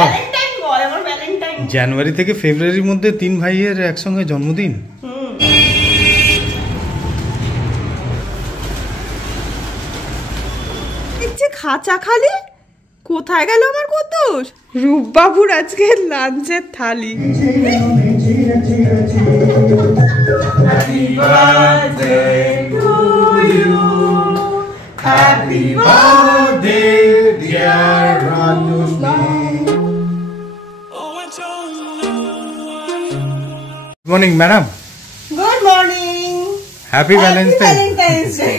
Valentine বয়, আমার Valentine. জানুয়ারি থেকে ফেব্রুয়ারির মধ্যে 3 ভাইয়ের একসঙ্গে জন্মদিন। দেখছি খাঁচা খালি, কোথায় গেল আমার কুদ্দুস? রূপবাবুর আজকে লাঞ্চের থালি। Happy birthday to you, happy birthday dear Ranushni. Good morning, madam. Good morning. Happy Valentine's Day.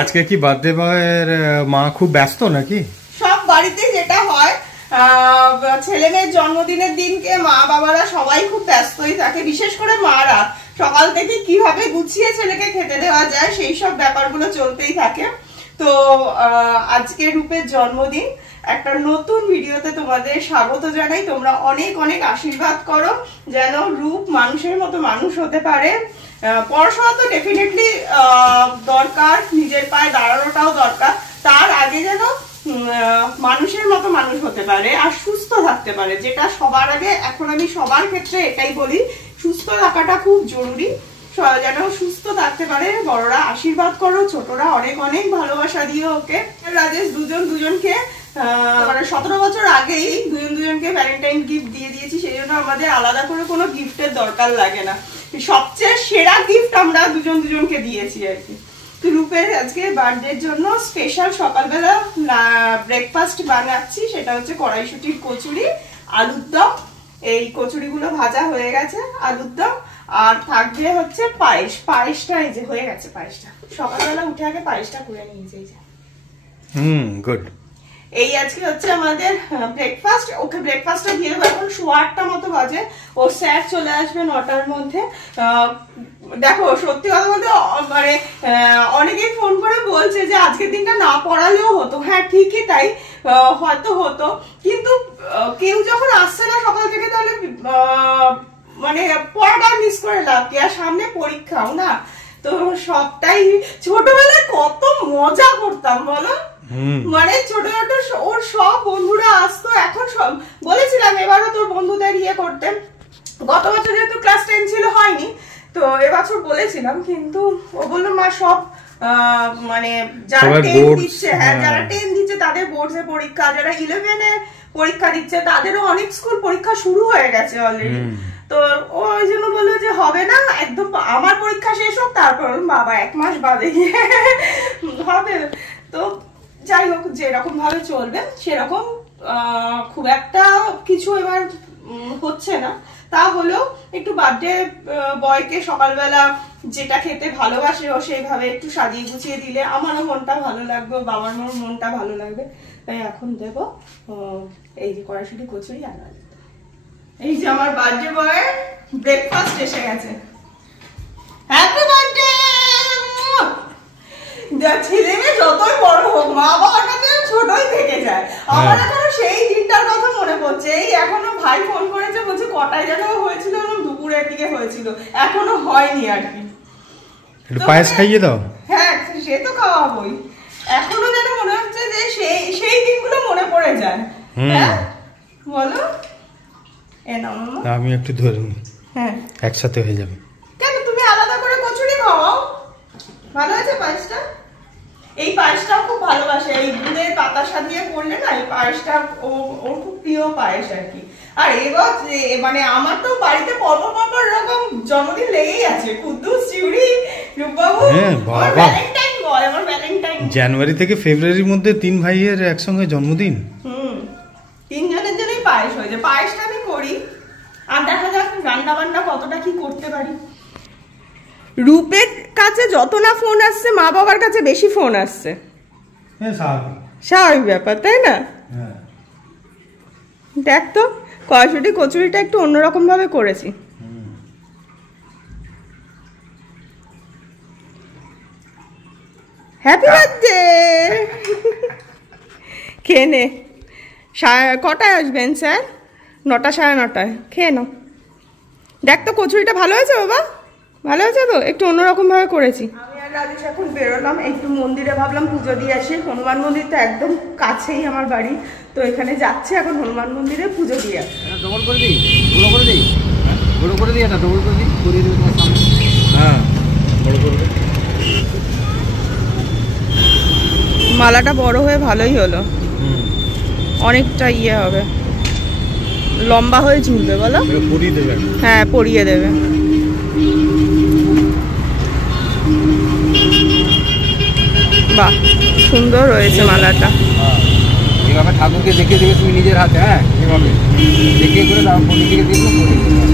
আজকে কি বার্থডে বয়ের মা খুব ব্যস্ত নাকি? সব বাড়িতে যেটা হয়, ছেলে মেয়ের জন্মদিনের দিনকে মা বাবারা সবাই খুব ব্যস্তই থাকে, বিশেষ করে মারা সকাল থেকে কিভাবে গুছিয়ে ছেলেকে খেতে দেওয়া যায় সেই সব ব্যাপারগুলো চলতেই থাকে। তো আজকে রূপের জন্মদিন, একটা নতুন ভিডিওতে তোমাদের স্বাগত জানাই। তোমরা অনেক অনেক আশীর্বাদ করো যেন রূপ মানুষের মতো মানুষ হতে পারে। পড়াশোনা তো ডেফিনেটলি দরকার, নিজের পায়ে দাঁড়ানোটাও দরকার, তার আগে যেন মানুষের মতো মানুষ হতে পারে আর সুস্থ থাকতে পারে, যেটা সবার আগে। এখন আমি সবার ক্ষেত্রে এটাই বলি, সুস্থ থাকাটা খুব জরুরি, যেন সুস্থ থাকতে পারে। বড়রা আশীর্বাদ করো, ছোটরা অনেক অনেক ভালোবাসা দিও ওকে। রাজেশ দুজনকে মানে 17 বছর আগেই দুজনকে ভ্যালেন্টাইন গিফট দিয়ে দিয়েছি, সেই জন্য আমাদের আলাদা করে কোনো গিফটের দরকার লাগে না। সবচেয়ে সেরা গিফট আমরা দুজনকে দিয়েছি আর কি। তো রূপের আজকে বার্থডের জন্য স্পেশাল সকালবেলা ব্রেকফাস্ট বানাচ্ছি, সেটা হচ্ছে কড়াইশুটির কচুরি, আলুর দম। এই কচুরিগুলো ভাজা হয়ে গেছে, আলুর দম, আর থাকবে হচ্ছে পায়েসটা এই যে হয়ে গেছে। পায়েসটা সকালবেলা উঠে আগে পায়েসটা করে নিয়েছে। এই যে গুড। এই আজকে হচ্ছে আমাদের ব্রেকফাস্ট। ওকে ব্রেকফাস্টটা দিয়ে দেবো, এখন 8:15 মতো বাজে, ও স্যার চলে আসবে 9টার মধ্যে। দেখো সত্যি কথা বলতে মানে অনেকেই ফোন করে বলছে যে আজকের দিনটা না পড়ালেও হতো। হ্যাঁ ঠিকই তাই, হয়তো হতো, কিন্তু কেউ যখন আসছে না সকাল থেকে, তাহলে মানে পড়াটা মিস করে লাভ কি, আর সামনে পরীক্ষাও না। তো সবটাই ছোটবেলায় কত মজা করতাম বলো, মানে ছোট ওর সব বন্ধুরা আসতো। এখন সব বলেছিলাম এবারও তোর বন্ধুদের ইয়ে করতে, গত বছর যেহেতু ক্লাস 10 ছিল হয়নি, তো এবছর বলেছিলাম, কিন্তু ও বললো মা সব মানে যারা 10 দিচ্ছে, হ্যাঁ যারা 10 দিচ্ছে তাদের বোর্ডস এর পরীক্ষা, যারা 11 এ পরীক্ষা দিচ্ছে তাদেরও অনেক স্কুল পরীক্ষা শুরু হয়ে গেছে অলরেডি। তো ওই জন্য বললো যে হবে না, একদম আমার পরীক্ষা শেষ হোক তারপর। বাবা 1 মাস বাদে হবে। তো যাই হোক, যেরকম ভাবে চলবে সেরকম, খুব একটা কিছু এবার হচ্ছে না, তা হলেও একটু বার্থডে বয়কে সকালবেলা যেটা খেতে ভালোবাসে ও সেইভাবে একটু সাজিয়ে গুছিয়ে দিলে আমারও মনটা ভালো লাগবে, বাবার মনটা ভালো লাগবে। তাই এখন দেবো এই যে কড়াইশুটি কচুরি আর আলু। এই যে আমার বার্থডে বয়ের ব্রেকফাস্ট এসে গেছে। Happy birthday. ছেলে মেয়ে যতই বড় হোক, মা বাবার কাছে ছোটই থেকে যায়। আমার এখনো সেই দিনটার কথা মনে পড়ছে। এই এখনো ভাই ফোন করেছে, বলছে কটায় যেন হয়েছিল, দুপুরের দিকে হয়েছিল, এখনো হয়নি আর কি। পায়েস খাইয়ে দাও। হ্যাঁ সে তো খাওয়াবোই, এখনো যেন মনে হচ্ছে যে সেই দিনগুলো মনে পড়ে যায়। হ্যাঁ বলো। আমি একটু ধরে নিই, হ্যাঁ একসাথে হয়ে যাবে। কেন তুমি আলাদা করে কচুরি খাওয়াও? ভালো আছে পায়েসটা? এই পায়েসটাও খুব ভালোবাসে, এই দুধের বাতাসা দিয়ে করলে না, এই পায়েসটা ওর খুব প্রিয় পায়েস আর কি। আর এবার মানে আমার তো বাড়িতে পরপর এরকম জন্মদিন লেগেই আছে, কুদ্দুস, চিউড়ি, রূপবাবু, আমার ভ্যালেন্টাইন বয়, আমার ভ্যালেন্টাইন। জানুয়ারি থেকে ফেব্রুয়ারির মধ্যে 3 ভাইয়ের একসঙ্গে জন্মদিন। 3 জনের জন্যই পায়েস হয়েছে। পায়েসটা আমি করি, আর দেখা যাক রান্না বান্না কতটা কি করতে পারি। রূপের কাছে যত না ফোন আসছে, মা বাবার কাছে বেশি ফোন আসছে। স্বাভাবিক ব্যাপার তাই না? দেখ তো কড়াইশুটি কচুরিটা একটু অন্যরকম ভাবে করেছি। Happy birthday. খেয়ে নে। কটায় আসবেন স্যার? 9টা 9:30। খেয়ে নাও। দেখ তো কচুরিটা ভালো হয়েছে বাবা? ভালো হয়েছে তো? একটু অন্যরকম ভাবে করেছি। আমি আর রাজেশ এখন বেরোলাম একটু মন্দিরে, ভাবলাম পুজো দিয়ে আসি। হনুমান মন্দির তো একদম কাছেই আমার বাড়ি, তো এখানে যাচ্ছে এখন হনুমান মন্দিরে পুজো দিয়ে। ডবল করে দিই, গুঁড়ো করে দিই, গুঁড়ো করে দিই, এটা ডবল করে দিই, করিয়ে দেবে তোমার সামনে। হ্যাঁ বড় করবে। মালাটা বড় হয়ে ভালোই হলো, অনেকটা ইয়ে হবে, লম্বা হয়ে ঝুলবে বলো। পরিয়ে দেবে। হ্যাঁ পরিয়ে দেবে। বাহ সুন্দর হয়েছে মালাটা। এইভাবে ঠাকুরকে দেখিয়ে দেবে তুমি নিজের হাতে। হ্যাঁ এভাবে দেখিয়ে করে তারপর পণ্ডিতকে দিয়ে দেবো, পরিয়ে দেবে।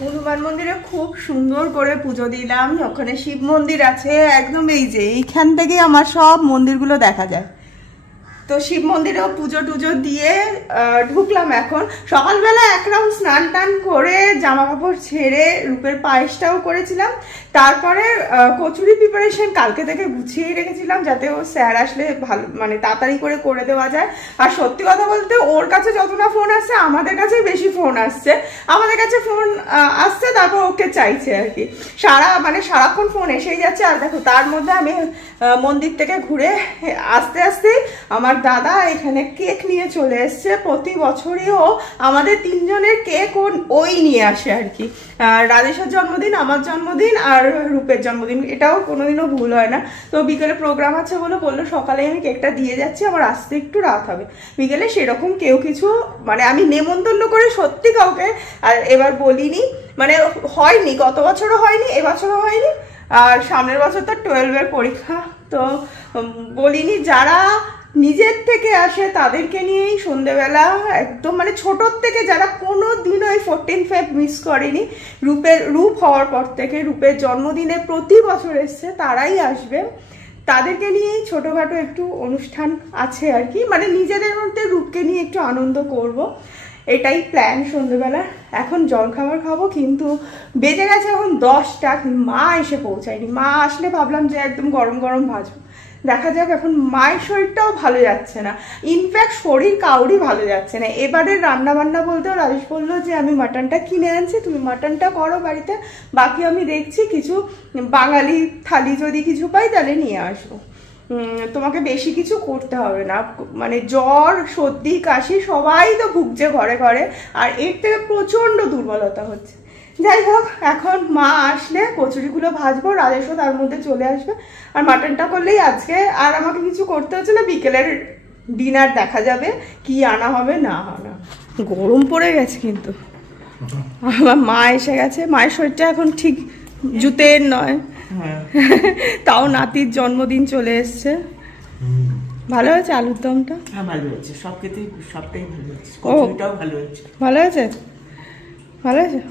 হনুমান মন্দিরে খুব সুন্দর করে পুজো দিলাম। ওখানে শিব মন্দির আছে একদম, এই যে এইখান থেকে আমার সব মন্দিরগুলো দেখা যায়। তো শিব মন্দিরেও পুজো টুজো দিয়ে ঢুকলাম। এখন সকালবেলা এক রাউন্ড স্নান টান করে জামা কাপড় ছেড়ে রূপের পায়েসটাও করেছিলাম। তারপরে কচুরি প্রিপারেশন কালকে থেকে গুছিয়েই রেখেছিলাম যাতে ও স্যার আসলে ভালো মানে তাড়াতাড়ি করে দেওয়া যায়। আর সত্যি কথা বলতে ওর কাছে যত না ফোন আসছে আমাদের কাছে বেশি ফোন আসছে। আমাদের কাছে ফোন আসছে তারপর ওকে চাইছে আর কি, সারাক্ষণ ফোন এসেই যাচ্ছে। আর দেখো তার মধ্যে আমি মন্দির থেকে ঘুরে আস্তে আস্তে আমার দাদা এখানে কেক নিয়ে চলে এসছে। প্রতি বছরই ও আমাদের তিনজনের কেক ওই নিয়ে আসে আর কি। রাজেশের জন্মদিন, আমার জন্মদিন আর রূপের জন্মদিন, এটাও কোনোদিনও ভুল হয় না। তো বিকেলে প্রোগ্রাম আছে বললো সকালে আমি কেকটা দিয়ে যাচ্ছি, আমার আসতে একটু রাত হবে। বিকেলে সেরকম কেউ কিছু মানে আমি নেমন্তন্ন করে সত্যি কাউকে আর এবার বলিনি, মানে হয়নি, গত বছরও হয়নি, এবছরও হয়নি, আর সামনের বছর তো 12-এর পরীক্ষা, তো বলিনি। যারা নিজের থেকে আসে তাদেরকে নিয়েই সন্ধেবেলা একদম মানে ছোটোর থেকে যারা কোনো দিনও এই 14 ফেব মিস করেনি, রূপ হওয়ার পর থেকে রূপের জন্মদিনে প্রতি বছর এসছে তারাই আসবে। তাদেরকে নিয়েই ছোটোখাটো একটু অনুষ্ঠান আছে আর কি, মানে নিজেদের মধ্যে রূপকে নিয়ে একটু আনন্দ করব, এটাই প্ল্যান সন্ধ্যেবেলা। এখন জলখাবার খাবো, কিন্তু বেজে গেছে এখন 10টা, মা এসে পৌঁছায়নি। মা আসলে ভাবলাম যে একদম গরম গরম ভাজবো, দেখা যাক। এখন মায়ের শরীরটাও ভালো যাচ্ছে না, ইনফ্যাক্ট শরীর কাউরই ভালো যাচ্ছে না। এবারের রান্না বান্না বলতেও রাজেশ বললো যে আমি মাটনটা কিনে আনছি, তুমি মাটনটা করো বাড়িতে, বাকি আমি দেখছি কিছু বাঙালি থালি যদি কিছু পাই তাহলে নিয়ে আসবো, তোমাকে বেশি কিছু করতে হবে না। মানে জ্বর সর্দি কাশি সবাই তো ভুগছে ঘরে ঘরে, আর এর থেকে প্রচন্ড দুর্বলতা হচ্ছে। যাই হোক, এখন মা আসলে কচুরিগুলো ভাজবো, রাজেশও তার মধ্যে চলে আসবে, আর মাটনটা করলেই আজকে আর আমাকে কিছু করতে হচ্ছে না। বিকেলের ডিনার দেখা যাবে কি আনা হবে না আনা। গরম পড়ে গেছে কিন্তু, আমার মা এসে গেছে। মায়ের শরীরটা এখন ঠিক জুতের নয়, তাও নাতির জন্মদিন চলে এসছে। ভালো হয়েছে আলুর দমটা? হ্যাঁ ভালো হয়েছে, সবটাই ভালো হয়েছে, কচুরিটাও ভালো হয়েছে। ভালো হয়েছে, ভালো হয়েছে।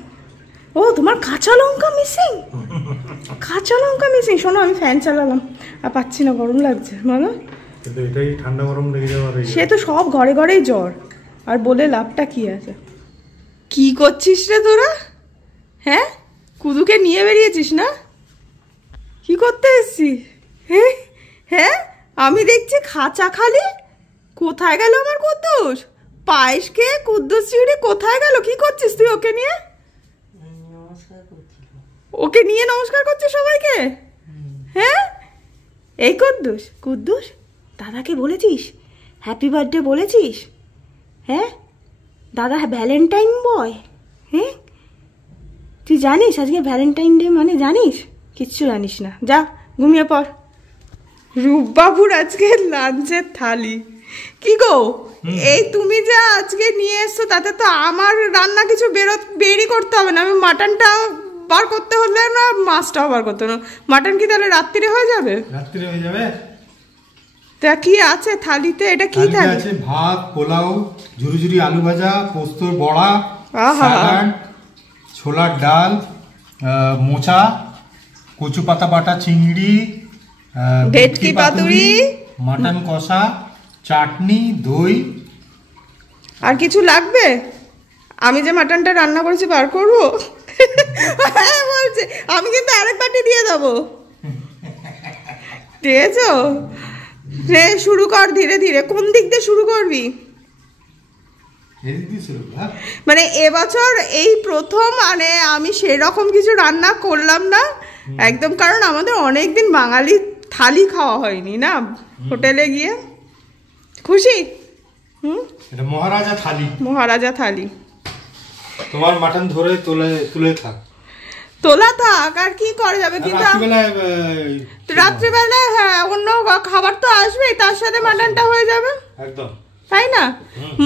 ও তোমার কাঁচা লঙ্কা মিসিং, কাঁচা লঙ্কা মিসিং। শোনো আমি ফ্যান চালালাম আর পাচ্ছি না, গরম লাগছে। মানে কিন্তু এটাই ঠান্ডা গরম লেগে যাওয়ার, সে তো সব ঘরে ঘরেই জ্বর, আর বলে লাভটা কি আছে? কি করছিস রে তোরা? হ্যাঁ কুদুকে নিয়ে বেরিয়েছিস না? কি করতে এসছি? হ্যাঁ হ্যাঁ, আমি দেখছি খাঁচা খালি। কোথায় গেল আমার কুদ্দুস? পায়েস খেয়ে কুদ্দুস চিড়ে কোথায় গেল? কি করছিস তুই ওকে নিয়ে? ওকে নিয়ে নমস্কার করছিস সবাইকে? হ্যাঁ, এই কুদ্দুস, কুদ্দুস দাদাকে বলেছিস হ্যাপি বার্থডে বলেছিস? হ্যাঁ, দাদা ভ্যালেন্টাইন বয়। হ্যাঁ, তুই জানিস আজকে ভ্যালেন্টাইন ডে মানে জানিস? কিচ্ছু জানিস না, যা ঘুমিয়ে পড়। রূপবাবুর আজকে লাঞ্চের থালি। কি গো, এই তুমি যা আজকে নিয়ে এসছো তাতে তো আমার রান্না কিছু বেরই করতে হবে না। আমি মাটনটা বার করতে হলে না, মাছটাও বার করতে হবে না। মাটন কি তাহলে রাত্রিরে হয়ে যাবে? রাত্রে হয়ে যাবে। তা কি আছে থালিতে? এটা কি থালি? আছে ভাত, পোলাও, ঝুরি আলু ভাজা, পোস্তর বড়া, আহা। স্যালাড, ছোলার ডাল, মোচা, কচু পাতা বাটা, চিংড়ি, ভেটকি পাতুরি, মাটন কষা, চাটনি, দই। আর কিছু লাগবে? আমি যে মাটনটা রান্না করেছি বার করবো? হ্যাঁ বলছে, আমি কিন্তু আরেক বাটি দিয়ে দেবো। ঠিক আছে, রে শুরু কর ধীরে ধীরে। কোন দিক দিয়ে শুরু করবি? মানে এবছর এই প্রথম মানে আমি সেরকম কিছু রান্না করলাম না একদম, কারণ আমাদের অনেকদিন বাঙালি থালি খাওয়া হয়নি না হোটেলে গিয়ে। খুশি? এটা মহারাজা থালি। মহারাজা থালি। তোমার মাটন ধরে তুলে থাক, তোলা থাক, আর কি করা যাবে। কিন্তু রাত্রিবেলায় হ্যাঁ অন্য খাবার তো আসবেই, তার সাথে মাটনটা হয়ে যাবে একদম, তাই না?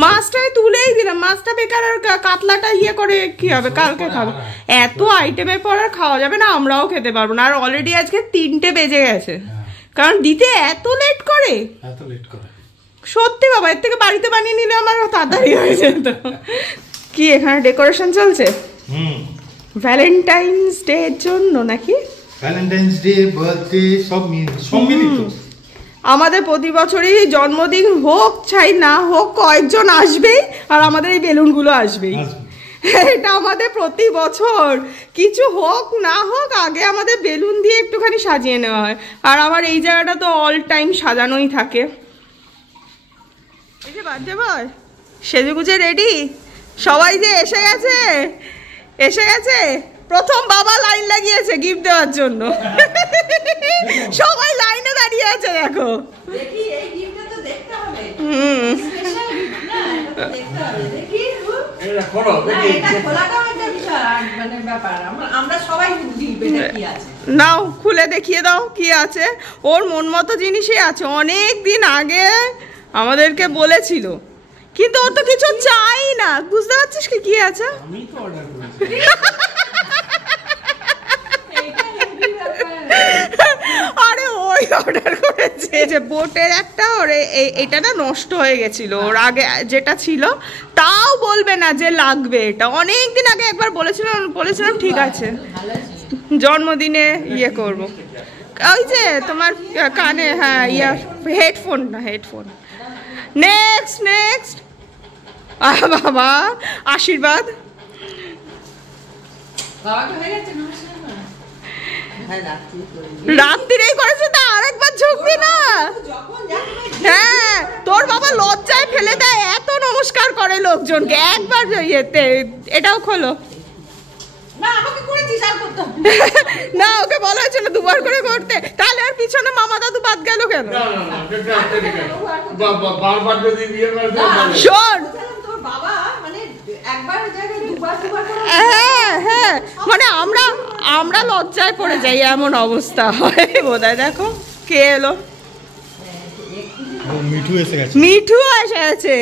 মাছটা তুলেই দিলাম, মাছটা বেকার। আর কাতলাটা ইয়ে করে কি হবে, কালকে খাবো। এত আইটেমের পর আর খাওয়া যাবে না, আমরাও খেতে পারবো না। আর অলরেডি আজকে 3টে বেজে গেছে, কারণ দিতে এত লেট করে। সত্যি বাবা, এর থেকে বাড়িতে বানিয়ে নিলে আমার তাড়াতাড়ি হয়ে যেত। কি এখানে ডেকোরেশন চলছে ভ্যালেন্টাইন্স ডে এর জন্য নাকি? ভ্যালেন্টাইন্স ডে, বার্থডে সব মিলিত। আমাদের প্রতি বছরই জন্মদিন হোক চাই না হোক কয়েকজন আসবেই, আর আমাদের এই বেলুনগুলো আসবেই। এটা আমাদের প্রতি বছর, কিছু হোক না হোক আগে আমাদের বেলুন দিয়ে একটুখানি সাজিয়ে নেওয়া হয়। আর আমার এই জায়গাটা তো অল টাইম সাজানোই থাকে। এই যে বার্থডে বয় সেজেগুজে রেডি, সবাই যে এসে গেছে এসে গেছে। প্রথম বাবা লাইন লাগিয়েছে গিফট দেওয়ার জন্য। সবাই লাইনে দাঁড়িয়ে আছে, দেখো। দেখি এই গিফটটা তো দেখতে হবে। স্পেশাল গিফট না, এটা তো দেখতে হবে। দেখি এটা খোলো, দেখি এটা খোলাটাও একটা বিশাল মানে ব্যাপার। আমরা সবাই বুঝি এটা কি আছে। নাও খুলে দেখিয়ে দাও কি আছে। ওর মন মতো জিনিসই আছে, অনেক দিন আগে আমাদেরকে বলেছিল, কিন্তু ও তো কিছু চাই না। বুঝতে পারছিস কি আছে? আমি তো অর্ডার করেছি। আরে ওই অর্ডার করেছে যে বোটের একটা, ওর এটা না নষ্ট হয়ে গেছিল। ওর আগে যেটা ছিল তাও বলবে না যে লাগবে। এটা অনেক দিন আগে একবার বলেছিলাম ঠিক আছে জন্মদিনে ইয়ে করব। ওই যে তোমার কানে, হ্যাঁ ইয়ার হেডফোন না, হেডফোন। নেক্সট বাবা আশীর্বাদ। রাত্রিরেই করেছে, তা আরেকবার ঝুঁকবি না? হ্যাঁ, তোর বাবা লজ্জায় ফেলে দেয়, এত নমস্কার করে লোকজনকে। একবার ইয়েতে এটাও খোলো না, ওকে বলা হয়েছিল দুবার করে করতে। তাহলে আর পিছনে মামা দাদু বাদ গেল কেন? শোন, হ্যাঁ হ্যাঁ, মানে আমরা লজ্জায় পড়ে যাই, এমন অবস্থা হয় বোধহয়। দেখো কে এলো, মিঠু এসে গেছে। মিঠু এসে গেছে।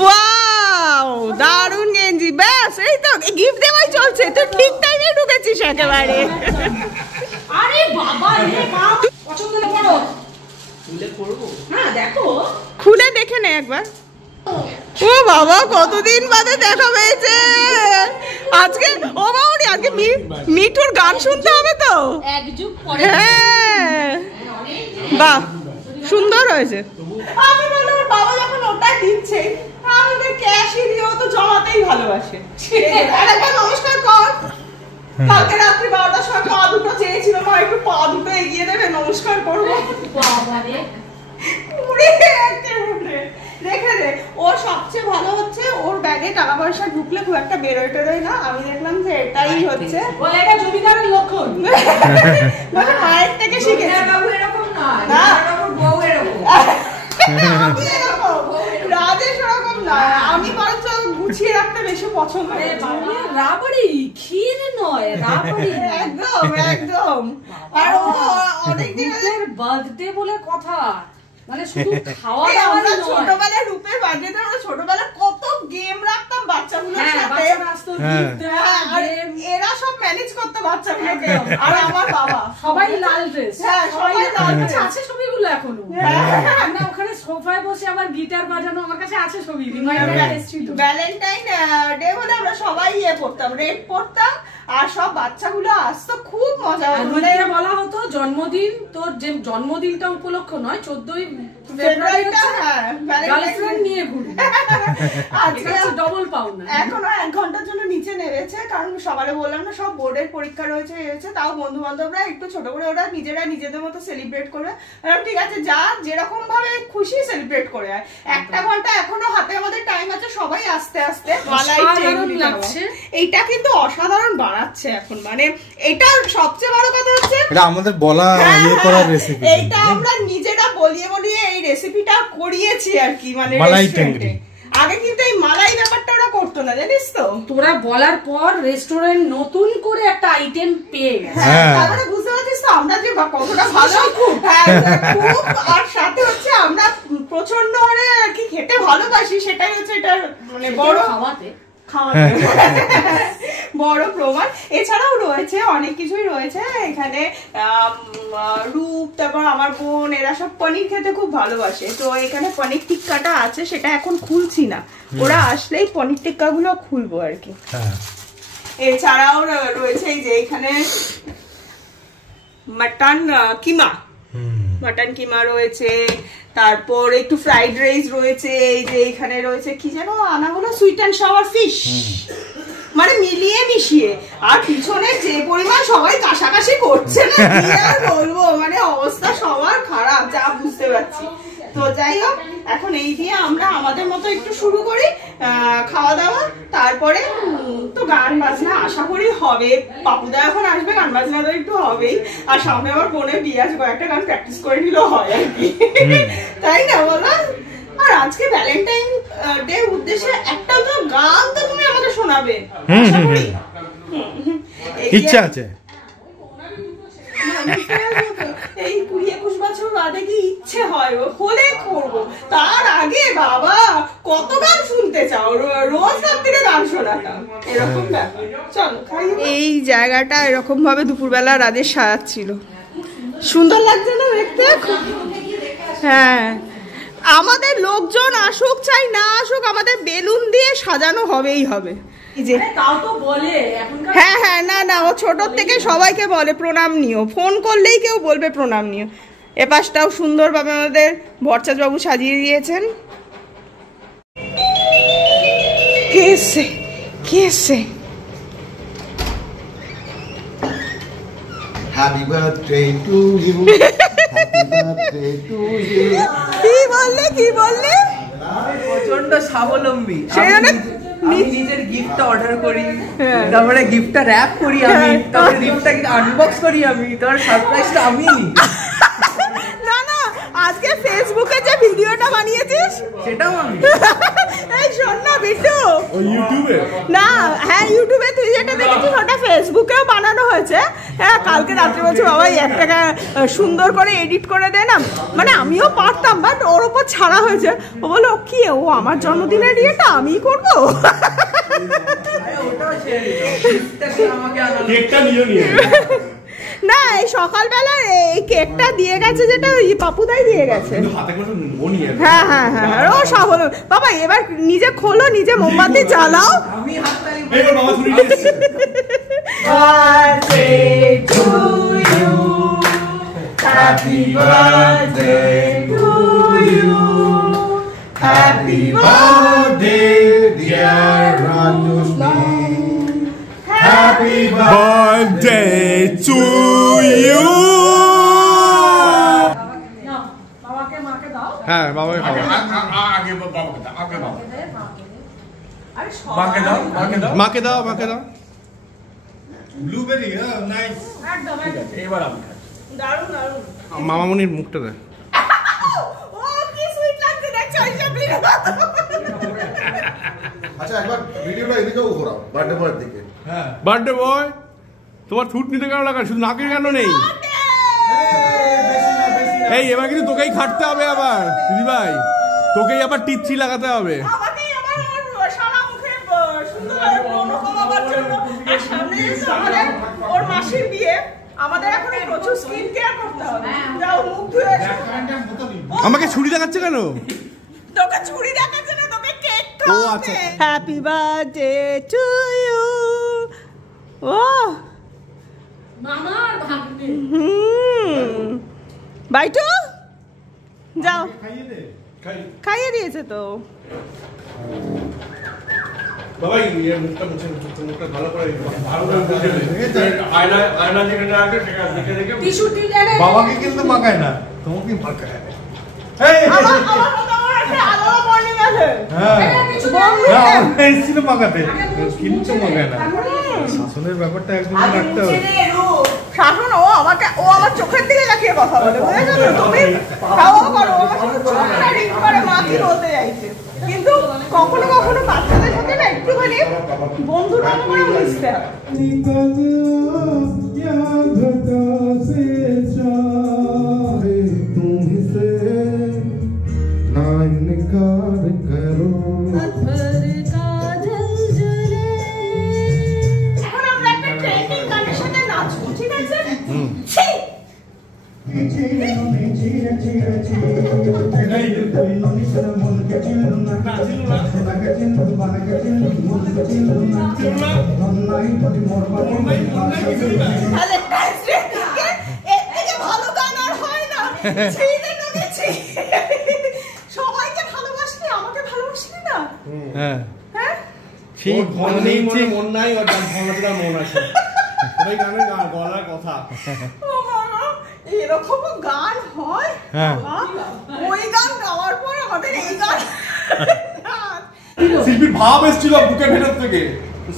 ওয়াও, দারুণ গেঞ্জি। ব্যাস এই তো গিফট দেওয়াই চলছে, তুই ঠিক টাইমে ঢুকেছিস একেবারে। আরে বাবা রে বাপ, পছন্দ না করো খুলে পড়বো? হ্যাঁ দেখো, খুলে দেখে নে একবার। ও বাবা, কতদিন বাদে দেখা পেয়েছে আজকে। ও বাউরি, আজকে মিঠুর গান শুনতে হবে তো। হ্যাঁ, বাহ সুন্দর হয়েছে। আমি বললাম বাবা যখন ওটা দিচ্ছে আমাদের ক্যাশই দিয়ে, ও তো জমাতেই ভালোবাসে। আরেকবার নমস্কার কর। কালকে রাত্রি 12টার সময় পা দুটো চেয়েছিল, মা একটু পা দুটো এগিয়ে দেবে, নমস্কার করবো। রেখে দে। ওর সবচেয়ে ভালো হচ্ছে ওর ব্যাগে টাকা পয়সা ঢুকলে খুব একটা বেরোয় টেরোয় না। আমি দেখলাম যে এটাই হচ্ছে জমিদারের লক্ষণ। মায়ের থেকে শিখেছে। এরকম নয়, বউ এরকম। আমি এরকম, রাজেশ ওরকম নয়। আমি বরঞ্চ গুছিয়ে রাখতে বেশি পছন্দ করি। রাবড়ি ক্ষীর নয়, রাবড়ি একদম একদম। আর ও অনেকদিন বার্থডে বলে কথা, মানে শুধু খাওয়া এই দাওয়া আমরা নয়। ছোটবেলায় রূপের বার্থডেতে আমরা ছোটবেলায় কত গেম রাখতাম বাচ্চাগুলোর হ্যাঁ, সাথে। বাচ্চারা আসতো, gift দেওয়া, হ্যাঁ, আর game। এরা সব ম্যানেজ করতো বাচ্চাগুলোকে। আর আমার বাবা সবাই লাল ড্রেস, হ্যাঁ, সবাই লাল dress। আছে ছবিগুলো এখনো। হ্যাঁ। আমরা ওখানে সোফায় বসে আমার গিটার বাজানো, আমার কাছে আছে ছবি, রিমাইন্ডার এসেছিল। ভ্যালেন্টাইন ডে হলে আমরা সবাই ইয়ে পড়তাম, রেড পড়তাম, আর সব বাচ্চাগুলো আসতো, খুব মজা হতো। মানে রুলকে বলা হতো জন্মদিন, তোর যে জন্মদিনটা উপলক্ষ নয়, 14ই ফেব্রুয়ারি ফেব্রুয়ারিটা, হ্যাঁ, গার্লফ্রেন্ড নিয়ে ঘুরি। আজকে ডবল পাওনা। এখনো 1 ঘন্টার জন্য নিচে নেমেছে, কারণ সকালে বললাম না সব বোর্ডের পরীক্ষা রয়েছে, তাও বন্ধু বান্ধবরা একটু ছোট করে ওরা নিজেরা নিজেদের মতো সেলিব্রেট করে। ঠিক আছে, যা যেরকম ভাবে খুশি সেলিব্রেট করে। 1টা ঘন্টা এখনো হাতে আমাদের টাইম আছে, সবাই আস্তে আস্তে অসাধারণ লাগছে। এইটা কিন্তু অসাধারণ বানাচ্ছে এখন। মানে এটা সবচেয়ে বড় কথা হচ্ছে এটা আমাদের বলা ইয়ে করার রেসিপি। এইটা আমরা নিজেরা বলিয়ে বলিয়ে এই রেসিপিটা করিয়েছি আর কি। মানে মালাই রেস্টুরেন্টে আগে কিন্তু এই মালাই ব্যাপারটা ওরা করতো না, জানিস তো। তোরা বলার পর রেস্টুরেন্ট নতুন করে একটা আইটেম পেয়ে গেছে। হ্যাঁ, তারপরে বুঝতে পারছিস তো আমরা যে কতটা ভালো। হ্যাঁ, খুব। আর সাথে হচ্ছে আমরা প্রচন্ড হারে আর কি খেতে ভালোবাসি, সেটাই হচ্ছে এটা মানে বড় খাওয়াতে বড় প্রমাণ। এছাড়াও রয়েছে অনেক কিছুই রয়েছে এখানে। রূপ, তারপর আমার বোন, এরা সব পনির খেতে খুব ভালোবাসে। তো এখানে পনির টিক্কাটা আছে, সেটা এখন খুলছি না, ওরা আসলেই পনির টিক্কা গুলো খুলবো আর কি। এছাড়াও রয়েছে এই যে এখানে মাটন কিমা, মাটন কিমা রয়েছে, তারপর একটু ফ্রাইড রাইস রয়েছে, এই যে এখানে রয়েছে কি যেন আনা হলো, সুইট অ্যান্ড সাওয়ার ফিশ। মানে মিলিয়ে মিশিয়ে। আর পিছনে যে পরিমাণ সবাই কাশাকাশি করছে না, কি আর বলবো, মানে অবস্থা সবার খারাপ, যা বুঝতে পারছি। তো যাই হোক, এখন এই দিয়ে আমরা আমাদের মতো একটু শুরু করি খাওয়া দাওয়া। তারপরে তো গান বাজনা আশা করি হবে, পাপুদা এখন আসবে, গান বাজনা তো একটু হবেই। আর সামনে আমার বোনের বিয়ে আছে, কয়েকটা গান প্র্যাকটিস করে নিলেও হয় আর কি, তাই না বলো? আর আজকে ভ্যালেন্টাইন ডে উদ্দেশ্যে একটা তো গান তো তুমি আমাকে শোনাবে, আশা করি। ইচ্ছা আছে। এই 20-21 বছর বাদে কি ইচ্ছে হয় হলে করবো, তার আগে বাবা কত গান শুনতে চাও, রোজ রাত্রিরে গান শোনাটা এরকম ব্যাপার। চলো খাই। এই জায়গাটা এরকম ভাবে দুপুরবেলা রাজেশ সাজাচ্ছিল, সুন্দর লাগছে না দেখতে? হ্যাঁ, আমাদের লোকজন আসুক চাই না আসুক, আমাদের বেলুন দিয়ে সাজানো হবেই হবে। হ্যাঁ হ্যাঁ, না না, ও ছোট থেকে সবাইকে বলে প্রণাম নিও, ফোন করলেই কেউ বলবে প্রণাম নিও। এপাশটাও সুন্দরভাবে আমাদের ভরচাজ বাবু সাজিয়ে দিয়েছেন। কে এসছে? কে এসছে? Happy birthday to you. Happy birthday to you. কি বললে? কি বললে? প্রচন্ড স্বাবলম্বী। সেখানে আমি নিজের গিফটটা অর্ডার করি, তারপরে গিফটটা র‍্যাপ করি আমি, তারপরে গিফটটাকে আনবক্স করি আমি, তারপরে সারপ্রাইজটা আমি নিই। না না, আজকে ফেসবুকে যে ভিডিওটা বানিয়েছিস সেটাও আমি। এই শোন না বিট্টু, ইউটিউবে না, হ্যাঁ ইউটিউবে তুই যেটা দেখেছিস ওটা ফেসবুকেও বানানো হয়েছে। হ্যাঁ, কালকে রাত্রে বলছে বাবা একটা সুন্দর করে এডিট করে দে না, মানে আমিও পারতাম, বাট ওর ওপর ছাড়া হয়েছে। ও বলো কি, ও আমার জন্মদিনের ইয়েটা আমিই করবো। না, এই সকালবেলা এই কেকটা দিয়ে গেছে, যেটা পাপুদাই দিয়ে গেছে। হ্যাঁ হ্যাঁ হ্যাঁ, ও সাবল বাবা, এবার নিজে খোলো, নিজে মোমবাতি জ্বালাও। আমি হাততালি Happy birthday to you. Happy birthday, dear Rajushni. Happy birthday to you. হ্যাঁ বাবাকে খাও। মাকে দাও মাকে দাও। Blueberry nice. এবার আমি খাই। দারুণ দারুণ। মামামনির মুখটা দেখ। ও কি সুইট লাগছে দেখছো এই সব ভিডিও। আচ্ছা একবার ভিডিওটা এদিকেও ঘোরাও বার্থডে বয়ের দিকে। হ্যাঁ বার্থডে বয় তোমার থুট নিতে কেন লাগা শুধু নাকে কেন নেই? এই এবার কিন্তু তোকেই খাটতে হবে আবার দিদি ভাই, তোকেই আবার টিপসি লাগাতে হবে। আমাকে আমার সারা মুখে সুন্দর ব্রণ কমাবার জন্য আর সামনে এসে আমাদের ওর মাসির বিয়ে, আমাদের এখন প্রচুর স্কিন কেয়ার করতে হবে। যাও মুখ ধুয়ে এসো। আমাকে ছুরি দেখাচ্ছে কেন? তোকে ছুরি দেখাচ্ছে না, তোকে কেক ও খাওয়াবে। আচ্ছা। Happy birthday to you. ও মামার ভাগ্নে বাইটু যাও, খাইয়ে দে। খাইয়ে দিয়েছে তো। বাবা এই মুখটা মুছে মুখটা ভালো করে ভালো করে বুঝে নে। আয়না যেখানে আছে সেখানে দেখে দেখে টিস্যুটি জানে বাবাকে কিন্তু মাখায় না, তোমাকে মাখায়। আমার মতো আমার একটা আলাদা বর্নিং আছে। হ্যাঁ বন্ধু আমরা এসেছিল মাখাতে, কিন্তু মাখায় না। শাসনের ব্যাপারটা একদম রাখতে হবে। শাসন ও আমার চোখের দিকে তাকিয়ে কথা বলে, বুঝেছো তো? তুমি খাওয়া করো, চোখটা রিং করে মা কি বলতে চাইছে। কিন্তু কখনো কখনো বাচ্চাদের সাথে না একটুখানি বন্ধুর মতো করে মিশতে হবে। এখন আমরা একটা ট্রেন্ডিং গানের সাথে নাচবো, ঠিক আছে? ছি! Valentine's Day থেকে এর থেকে ভালো গান আর হয় না। ছিঁড়ে নুনেছি। সবাইকে ভালোবাসলি, আমাকে ভালোবাসলি না? হ্যাঁ হ্যাঁ? ঠিক মন নাই ওর গান ভালো মন আছে। ওই গানের গলার কথা। ও বাবা, এরকমও গান হয়? হ্যাঁ। বাবা, ওই গান গাওয়ার পর আমাদের এই গান। শিল্পীর ভাব এসেছিল বুকের ভেতর থেকে।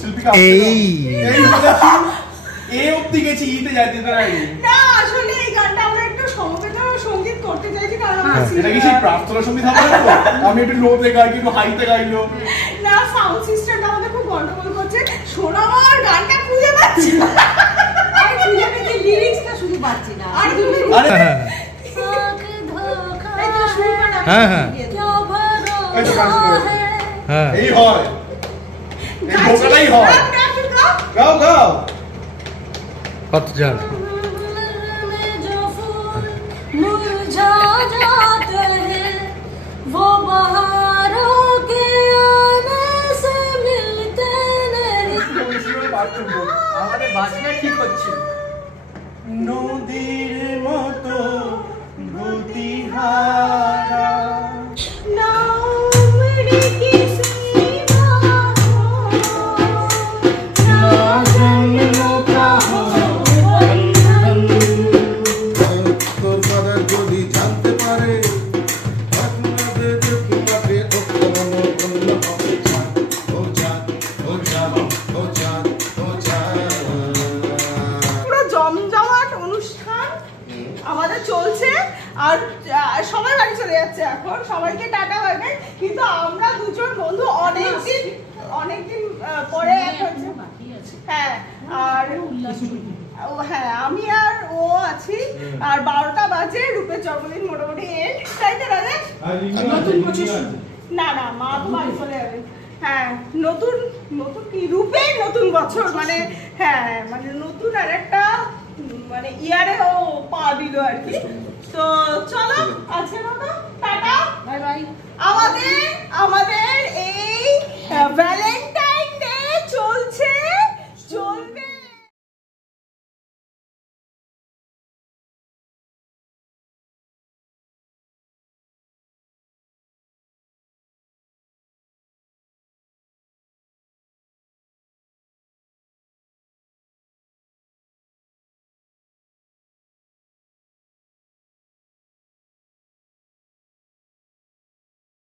শিল্পীকে এই এই বলেছি এই অবধি গেছি ইতে যাইতে পারিনি। না আসলে এই গানটা আমরা একটু সমবেদনা সঙ্গীত করতে চাইছি, কারণ আমরা এটা কি সেই প্রার্থনা সঙ্গীত হবে না তো? আমি একটু লোতে গাই কিন্তু হাইতে গাইলো। না সাউন্ড সিস্টেমটা আমাদের খুব গন্ডগোল করছে। সোনামার গানটা খুঁজে পাচ্ছি না। আর খুঁজে পেতে লিরিক্সটা শুধু পাচ্ছি না। আর তুমি আরে এই তো শুরু করা। হ্যাঁ হ্যাঁ এই তো গান শুরু হয়েছে। হ্যাঁ এই হয় এই ভোকালাই হয়। গাও গাও। কত জান मुरझा जाते हैं वो बहारों के आने से मिलते नहीं। আমাদের বাজনা ঠিক হচ্ছে। নদীর মতো গতিহারা না উমড়ে কিসি তোর কথা যদি জানতে পারে আপনাদের তোমাকে পুরো জমজমাট অনুষ্ঠান আমাদের চলছে। আর সবাই বাড়ি চলে যাচ্ছে এখন, সবাইকে টাটা বাই বাই। কিন্তু আমরা দুজন বন্ধু অনেকদিন পরে এক হচ্ছে। হ্যাঁ আর হ্যাঁ আমি আর ও আছি। আর 12টা বাজে, রূপের জন্মদিন মোটামুটি এন্ড, তাই তো রাজেশ? নতুন বছর না না মা তো বাড়ি চলে যাবে। হ্যাঁ নতুন নতুন কি রূপের নতুন বছর, মানে হ্যাঁ মানে নতুন আর একটা মানে ইয়ারে ও পা দিল আর কি। তো চলো আজকের মতো টাটা বাই বাই।